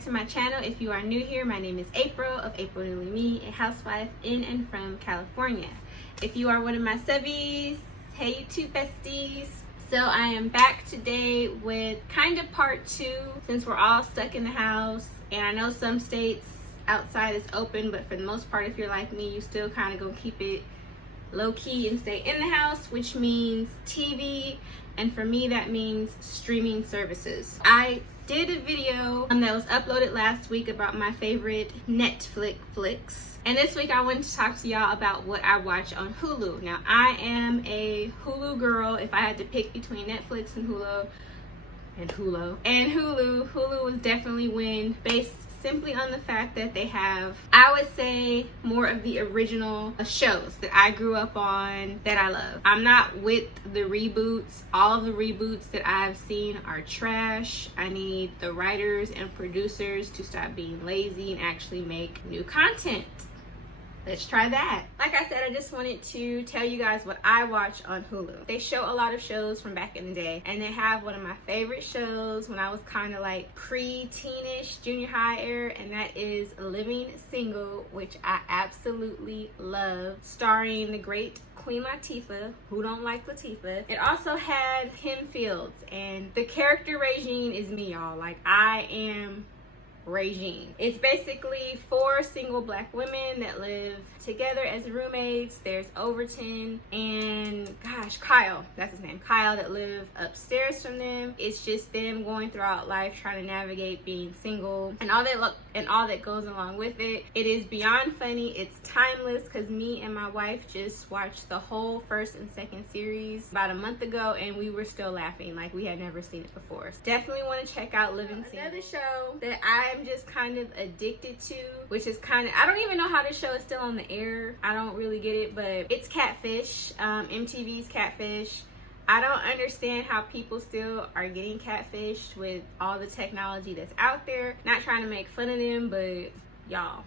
back to my channel. If you are new here, my name is April of April Newly Me, a housewife in and from California. If you are one of my subbies, hey YouTube besties. So I am back today with kind of part 2 since we're all stuck in the house, and I know some states outside is open, but for the most part, if you're like me, you still kind of gonna keep it low-key and stay in the house, which means TV, and for me that means streaming services. I did a video that was uploaded last week about my favorite Netflix flicks, and this week I wanted to talk to y'all about what I watch on Hulu. Now, I am a Hulu girl. If I had to pick between Netflix and Hulu was definitely win, based simply on the fact that they have, I would say, more of the original shows that I grew up on that I love. I'm not with the reboots. All of the reboots that I've seen are trash. I need the writers and producers to stop being lazy and actually make new content. Let's try that. Like I said, I just wanted to tell you guys what I watch on Hulu. They show a lot of shows from back in the day, and they have one of my favorite shows when I was kind of like pre-teenish, junior high era, and that is Living Single, which I absolutely love, starring the great Queen Latifah. Who don't like Latifah? It also had Kim Fields, and the character Regine is me, y'all. Like, I am Regine. It's basically 4 single black women that live together as roommates. There's Overton and Kyle, that's his name, Kyle, that live upstairs from them. It's just them going throughout life trying to navigate being single and all that goes along with it. It is beyond funny. It's timeless because me and my wife just watched the whole first and second series about a month ago, and we were still laughing like we had never seen it before. So definitely want to check out Living Single. Another show that I'm just kind of addicted to, which is kind of, I don't even know how this show is still on the air. I don't really get it, but it's Catfish, MTV's Catfish. I don't understand how people still are getting catfished with all the technology that's out there. Not trying to make fun of them, but y'all,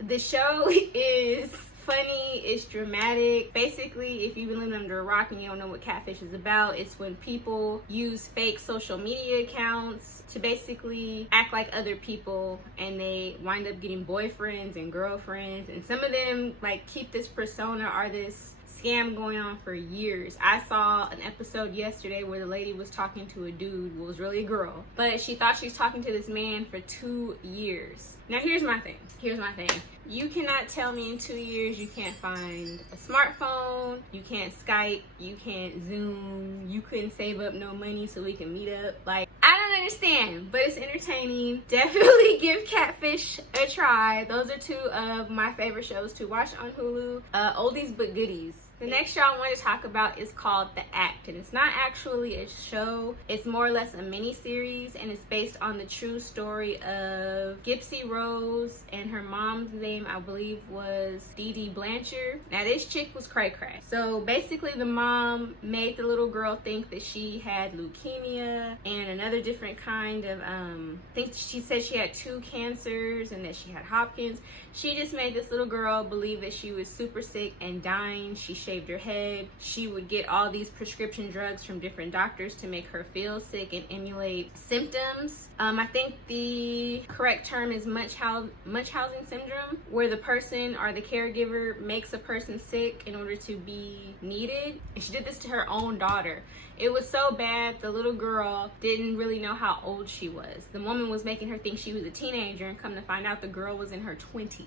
the show is funny, it's dramatic. Basically, if you've been living under a rock and you don't know what Catfish is about, it's when people use fake social media accounts to basically act like other people, and they wind up getting boyfriends and girlfriends, and some of them like keep this persona or this scam going on for years. I saw an episode yesterday where the lady was talking to a dude, well, it was really a girl, but she thought she was talking to this man for 2 years. Now here's my thing. You cannot tell me in 2 years you can't find a smartphone, you can't Skype, you can't Zoom, you couldn't save up no money so we can meet up. Like, I don't understand, but it's entertaining. Definitely give Catfish a try. Those are 2 of my favorite shows to watch on Hulu. Oldies but goodies. The next show I want to talk about is called The Act, and it's not actually a show. It's more or less a mini-series, and it's based on the true story of Gypsy Rose, and her mom's name, I believe, was Dee Dee Blanchard. Now, this chick was cray-cray. So, basically, the mom made the little girl think that she had leukemia and another different kind of, I think she said she had 2 cancers and that she had Hopkins. She just made this little girl believe that she was super sick and dying. She shaved her head. She would get all these prescription drugs from different doctors to make her feel sick and emulate symptoms. I think the correct term is Munchausen syndrome, where the person or the caregiver makes a person sick in order to be needed. And she did this to her own daughter. It was so bad, the little girl didn't really know how old she was. The woman was making her think she was a teenager, and come to find out the girl was in her 20s.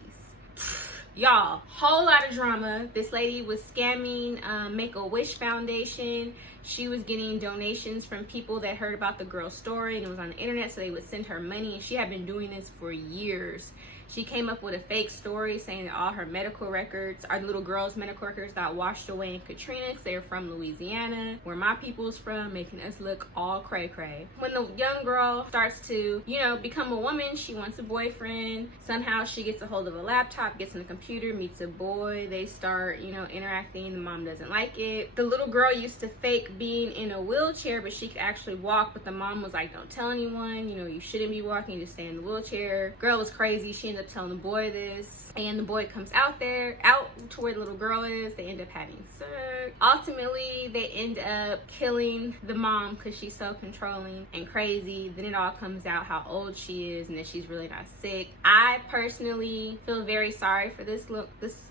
Y'all, whole lot of drama. This lady was scamming Make-A-Wish Foundation. She was getting donations from people that heard about the girl's story, and it was on the internet, so they would send her money, and she had been doing this for years. She came up with a fake story saying that all her medical records, our little girl's medical records, got washed away in Katrina because they're from Louisiana, where my people's from, making us look all cray-cray. When the young girl starts to, become a woman, she wants a boyfriend. Somehow she gets a hold of a laptop, gets on a computer, meets a boy. They start, interacting. The mom doesn't like it. The little girl used to fake being in a wheelchair, but she could actually walk, but the mom was like, don't tell anyone, you shouldn't be walking, just stay in the wheelchair. Girl was crazy. She ends up telling the boy this, and the boy comes out to where the little girl is. They end up having sex. Ultimately, they end up killing the mom because she's so controlling and crazy. Then it all comes out how old she is and that she's really not sick. I personally feel very sorry for this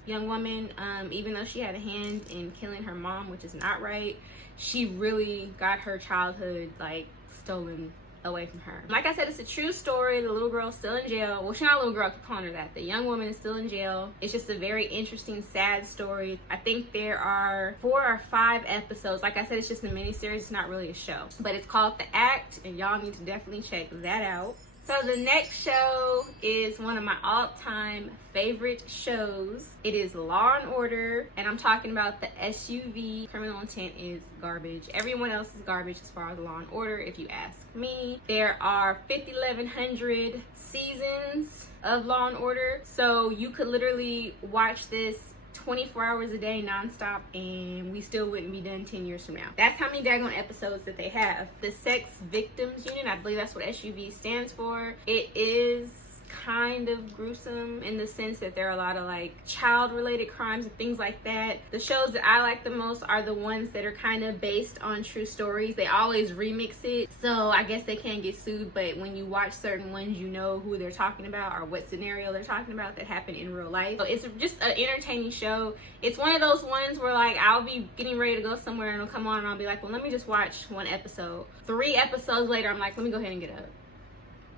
young woman. Even though she had a hand in killing her mom, which is not right, she really got her childhood like stolen away from her. Like I said, it's a true story. The little girl's still in jail. Well, she's not a little girl, I keep calling her that. The young woman is still in jail. It's just a very interesting, sad story. I think there are 4 or 5 episodes. Like I said, it's just a mini-series. It's not really a show. But it's called The Act, and y'all need to definitely check that out. So the next show is one of my all-time favorite shows. It is Law and Order, and I'm talking about the SUV. Criminal Intent is garbage. Everyone else is garbage as far as Law and Order, if you ask me. There are 5,100 seasons of Law and Order, so you could literally watch this 24 hours a day nonstop, and we still wouldn't be done 10 years from now. That's how many daggone episodes that they have. The Sex Victims Unit, I believe that's what SUV stands for. It is kind of gruesome in the sense that there are a lot of like child related crimes and things like that. The shows that I like the most are the ones that are kind of based on true stories. They always remix it, so I guess they can't get sued, but when you watch certain ones, you know who they're talking about or what scenario they're talking about that happened in real life. So it's just an entertaining show. It's one of those ones where like I'll be getting ready to go somewhere and it'll come on and I'll be like, well, let me just watch one episode. 3 episodes later, I'm like, let me go ahead and get up.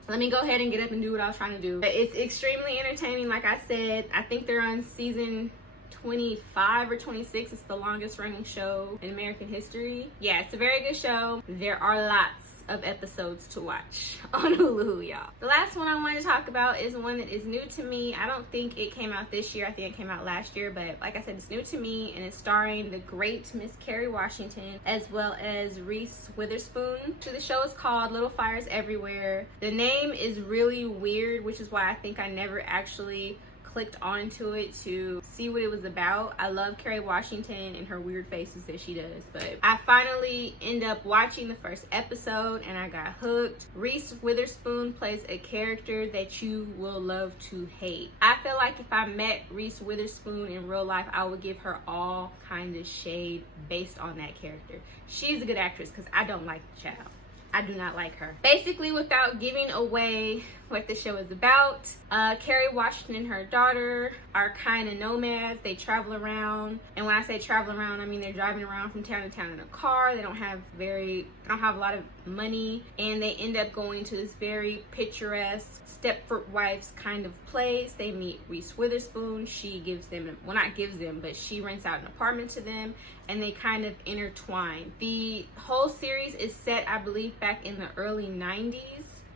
Let me go ahead and get up and do what I was trying to do. It's extremely entertaining. Like I said, I think they're on season 25 or 26. It's the longest running show in American history. Yeah, it's a very good show. There are lots of episodes to watch on Hulu, y'all. The last one I wanted to talk about is one that is new to me. I don't think it came out this year. I think it came out last year, but like I said, it's new to me, and it's starring the great Miss Kerry Washington as well as Reese Witherspoon. So the show is called Little Fires Everywhere. The name is really weird, which is why I think I never actually clicked onto it to see what it was about. I love Kerry Washington and her weird faces that she does, but I finally end up watching the first episode and I got hooked. Reese Witherspoon plays a character that you will love to hate. I feel like if I met Reese Witherspoon in real life, I would give her all kind of shade based on that character. She's a good actress because I don't like the child. I do not like her. Basically, without giving away what the show is about, Kerry Washington and her daughter are kind of nomads. They travel around, and when I say travel around, I mean they're driving around from town to town in a car. They don't have a lot of money, and they end up going to this very picturesque Stepford Wives kind of place. They meet Reese Witherspoon. She gives them, well, not gives them, but she rents out an apartment to them, and they kind of intertwine. The whole series is set, I believe, back in the early 90s,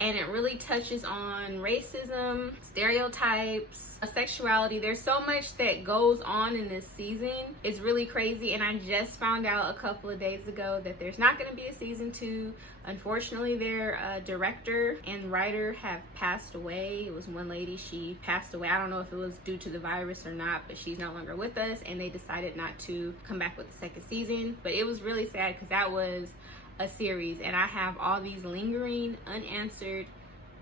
and it really touches on racism, stereotypes, sexuality. There's so much that goes on in this season. It's really crazy, and I just found out a couple of days ago that there's not going to be a season 2. Unfortunately, their director and writer have passed away. It was one lady, she passed away. I don't know if it was due to the virus or not, but she's no longer with us, and they decided not to come back with the second season. But it was really sad because that was a series, and I have all these lingering unanswered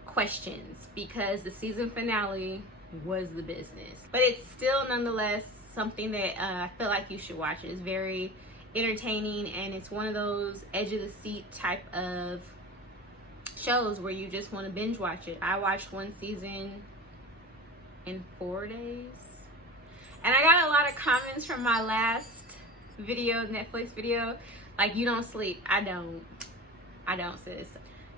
questions because the season finale was the business. But it's still nonetheless something that I feel like you should watch. It's very entertaining, and it's one of those edge of the seat type of shows where you just want to binge watch it. I watched one season in 4 days, and I got a lot of comments from my last video, Netflix video, like, you don't sleep. I don't, sis.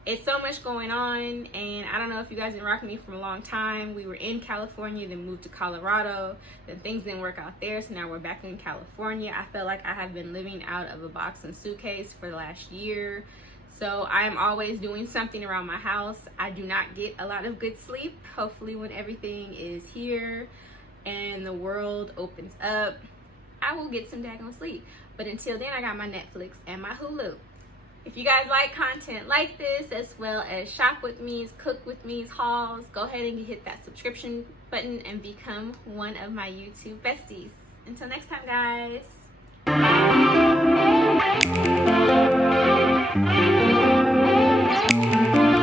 It's so much going on, and I don't know if you guys have been rocking me for a long time. We were in California, then moved to Colorado, then things didn't work out there, so now we're back in California. I feel like I have been living out of a box and suitcase for the last year, so I am always doing something around my house. I do not get a lot of good sleep. Hopefully when everything is here and the world opens up, I will get some daggone sleep. But until then, I got my Netflix and my Hulu. If you guys like content like this, as well as shop with me's, cook with me's, hauls, go ahead and hit that subscription button and become one of my YouTube besties. Until next time, guys.